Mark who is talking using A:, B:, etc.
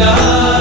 A: Lord.